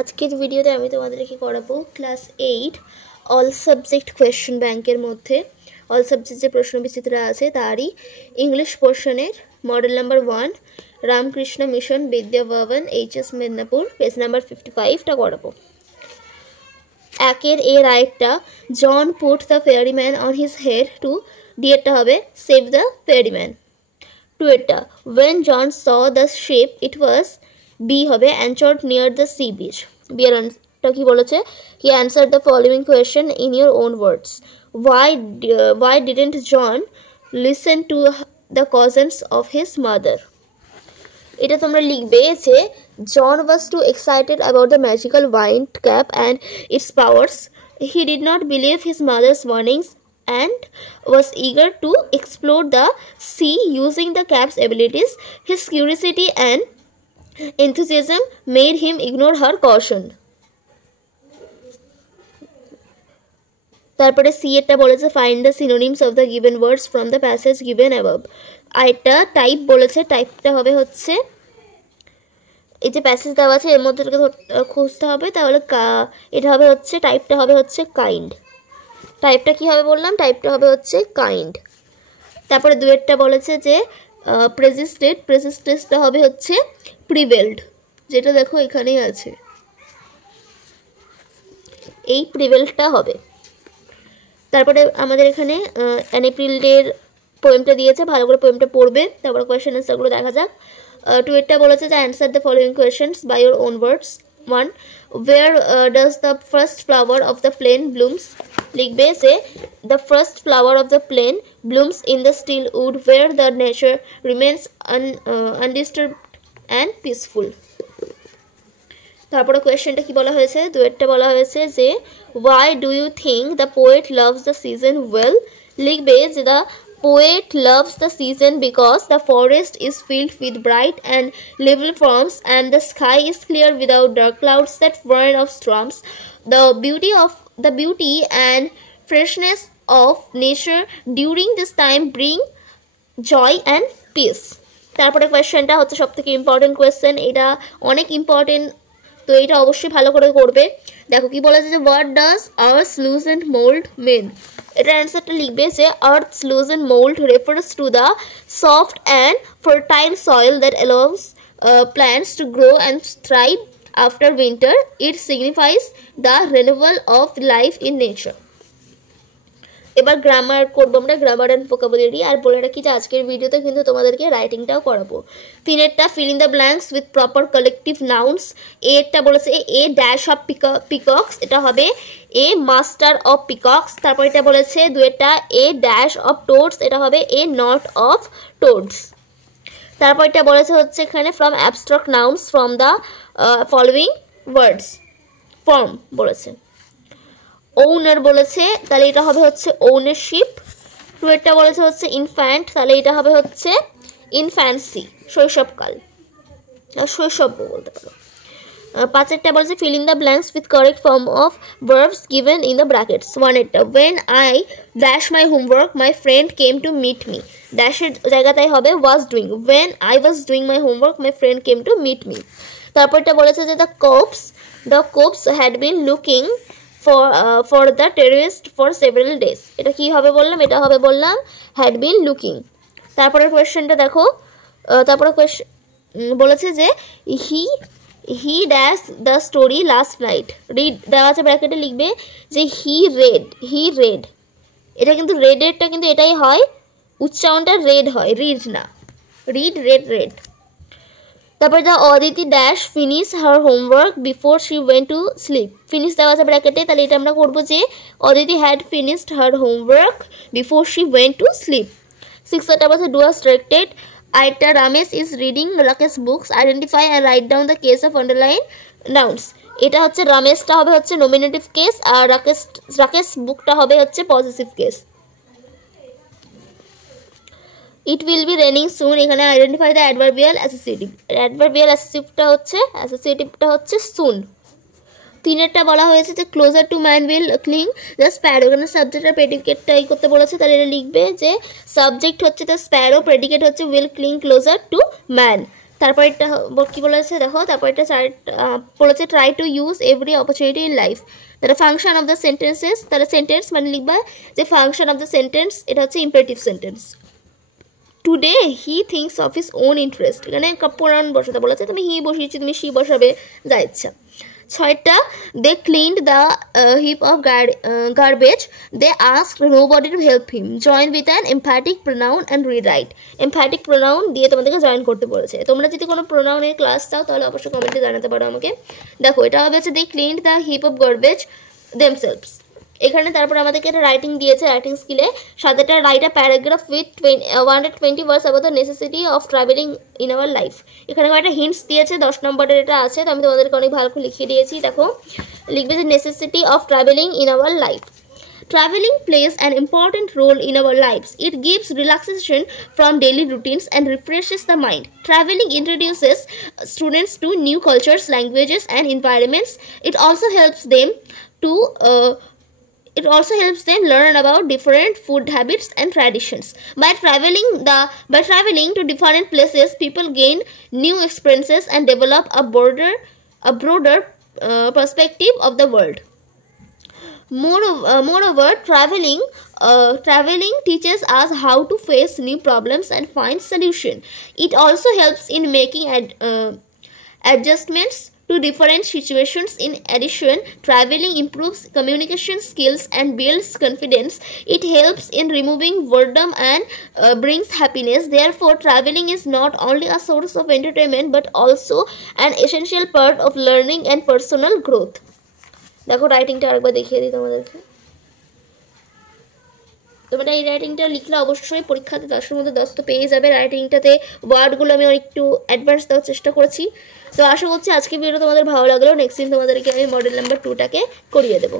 আজকের ভিডিওতে আমি তোমাদেরকে করাবো ক্লাস 8 অল সাবজেক্ট কোয়েশ্চেন ব্যাংকের মধ্যে অল সাবজেক্ট যে প্রশ্ন বিচিত্রা আছে তারই ইংলিশ পোর্শনের model number 1 Ramakrishna mission Vidya Bhavan HS Medinipur page number 55টা করাবো। একের এ রাইটটা John put the ferryman on his head to ডিয়েরটা হবে সেভ দ্য ফেয়ারিম্যান। টু এরটা when John saw the ship it was B হবে anchored near the sea beach. B এর আনসারটা কি বলেছে? He answered the following question in your own words. Why didn't John listen to the cousins of his mother? এটা তোমরা লিখবে যে John was too excited about the magical wine cap and its powers. He did not believe his mother's warnings and was eager to explore the sea using the cap's abilities. His curiosity and enthusiasm made him ignore her caution. তারপরে C এরটা বলেছে find the synonyms of the given words from the passage given above. আরেকটা type বলেছে, টাইপটা হবে হচ্ছে এই যে passage দেওয়া আছে এর মধ্যে খুঁজতে হবে, তাহলে এটা হবে হচ্ছে টাইপটা হবে হচ্ছে কাইন্ড। টাইপটা কি হবে বললাম, টাইপটা হবে হচ্ছে কাইন্ড। তারপরে দুয়েরটা বলেছে যে প্রেসিস্টেডটা হবে হচ্ছে প্রিভেলড, যেটা দেখো এখানেই আছে, এই প্রিভেলডটা হবে। তারপরে আমাদের এখানে অ্যানিপ্রিলের পোয়েমটা দিয়েছে, ভালো করে পোয়েমটা পড়বে, তারপরে কোয়েশ্চেন আনসারগুলো দেখা যাক। টুয়েরটা বলেছে যে answer the following questions by your own words. 1. Where does the first flower of the plain blooms? লিখবে যে the first flower of the plain blooms in the still wood where the nature remains undisturbed and peaceful. তারপরে কোয়েশ্চেনটা কি বলা হয়েছে, দুয়েরটা বলা হয়েছে যে why do you think the poet loves the season well? লিখবে যে the poet loves the season because the forest is filled with bright and lively forms and the sky is clear without dark clouds that warn of storms. The beauty and freshness of nature during this time bring joy and peace. তারপরে কোয়েশ্চেনটা হচ্ছে সবথেকে important question, এটা অনেক important, তো এটা অবশ্যই ভালো করে করবে। দেখো কি বলেছে যে what does earth's loose and mould mean. এটার অ্যান্সারটা লিখবে যে earth's loose and mould refers to the soft and fertile soil that allows plants to grow and thrive after winter. It signifies the renewal of life in nature. এবার grammar করবো আমরা, grammar and vocabulary. আর বলে রাখি যে আজকের ভিডিওতে কিন্তু তোমাদেরকে রাইটিংটাও করাবো। তিনেরটা fill in the blanks with proper collective nouns. এরটা বলেছে এ ড্যাশ অফ পিকক্স, এটা হবে এ মাস্টার অফ পিকক্স। তারপর এটা বলেছে দুয়েরটা এ ড্যাশ অফ টোডস, এটা হবে এ নট অফ টোডস। তারপর এটা বলেছে হচ্ছে এখানে from abstract nouns from the following words form বলেছে। ওনার বলেছে তাহলে এটা হবে হচ্ছে ওনারশিপ। টুয়েরটা বলেছে হচ্ছে ইনফ্যান্ট, তাহলে এটা হবে হচ্ছে ইনফ্যান্সি, শৈশবকাল, শৈশব বলতে পারো। পাঁচেরটা বলেছে fill in the blanks with correct form of verbs given in the brackets. ওয়ানেরটা when I dash my homework my friend came to meet me, ড্যাশের জায়গাটাই হবে was doing, when I was doing my homework my friend came to meet me. তারপরটা বলেছে যে the cops had been looking for the terrorist for several days, এটা কি হবে বললাম, এটা হবে বললাম had been looking। তারপরে কোয়েশ্চেনটা দেখো, তারপরে বলেছে যে he dash the story last night, read দেওয়া আছে ব্র্যাকেটে, লিখবে যে he read, এটা কিন্তু রেডেরটা কিন্তু এটাই হয়, উচ্চারণটা রেড হয়, রিড না, রেড। তারপর the Aditi dash finish her homework before she went to sleep, finish দেওয়া আছে ব্র্যাকেটে, তাহলে এটা আমরা করবো যে Aditi had finished her homework before she went to sleep. সিক্সটা বলছে ডু আর স্ট্রাক্টেড। আইটা Ramesh is reading Rakesh books, identify and write down the case of underline nouns. এটা হচ্ছে রামেশটা হবে হচ্ছে নমিনেটিভ কেস আর রাকেশ বুকটা হবে হচ্ছে positive case. It will be raining soon, এখানে আইডেন্টিফাই দ্য অ্যাডভার্বিয়াল অ্যাসোসিয়েটিভ, অ্যাসোসিয়েটিভটা হচ্ছে সুন। তিনেরটা বলা হয়েছে যে closer to man will cling the sparrow, এখানে সাবজেক্ট আর প্রেডিকেটটা এই করতে বলেছে, তাহলে এটা লিখবে যে সাবজেক্ট হচ্ছে দ্য স্প্যারো, প্রেডিকেট হচ্ছে will cling closer to man. তারপর এটা কি বলেছে দেখো, তারপর এটা বলেছে try to use every opportunity in life. তাহলে ফাংশন অফ দ্য সেন্টেন্সেস, তাহলে সেন্টেন্স মানে লিখবা যে ফাংশন অফ দ্য সেন্টেন্স, এটা হচ্ছে imperative sentence. Today he thinks of his own interest, এখানে প্রোনাউন বসাতে বলেছে, তুমি হি বসিয়েছি, তুমি শি বসাবে, যা ইচ্ছা। 6টা they cleaned the heap of garbage, they asked nobody to help him, join with an emphatic pronoun and rewrite. Emphatic pronoun দিয়ে তোমাদেরকে জয়েন করতে বলেছে। তোমরা যদি কোনো প্রোনাউনের ক্লাস চাও তাহলে অবশ্যই কমেন্টে জানাতে পারো আমাকে। দেখো এটা হবে হচ্ছে they cleaned the heap of garbage themselves. এখানে তারপর আমাদেরকে একটা রাইটিং দিয়েছে, রাইটিং স্কিলে সাথে write a paragraph with 120 words about the necessity of travelling in our life. এখানে একটা হিন্টস দিয়েছে, 10 নম্বরের এটা আছে, তো আমি তোমাদেরকে অনেক ভালো করে লিখিয়ে দিয়েছি। দেখো লিখবে যে necessity of travelling in our life. Traveling plays an important role in our lives. It gives relaxation from daily routines and refreshes the mind. Traveling introduces students to new cultures, languages, and environments. It also helps them learn about different food habits and traditions. By traveling to different places, people gain new experiences and develop a broader perspective of the world. Moreover, traveling teaches us how to face new problems and find solution. It also helps in making adjustments to different situations. In addition, traveling improves communication skills and builds confidence. It helps in removing boredom and brings happiness. Therefore, traveling is not only a source of entertainment but also an essential part of learning and personal growth. দেখো রাইটিংটা আরেকবার দেখিয়ে দিই তোমাদেরকে। তোমরা এই রাইটিংটা লিখলে অবশ্যই পরীক্ষাতে 10-এর মধ্যে 10 তো পেয়ে যাবে। রাইটিংটাতে ওয়ার্ডগুলো আমি একটু অ্যাডভান্স দেওয়ার চেষ্টা করেছি। তো আশা করছি আজকে ভিডিও তোমাদের ভালো লাগলো। নেক্সট দিন তোমাদেরকে আমি মডেল নাম্বার 2টাকে করিয়ে দেবো।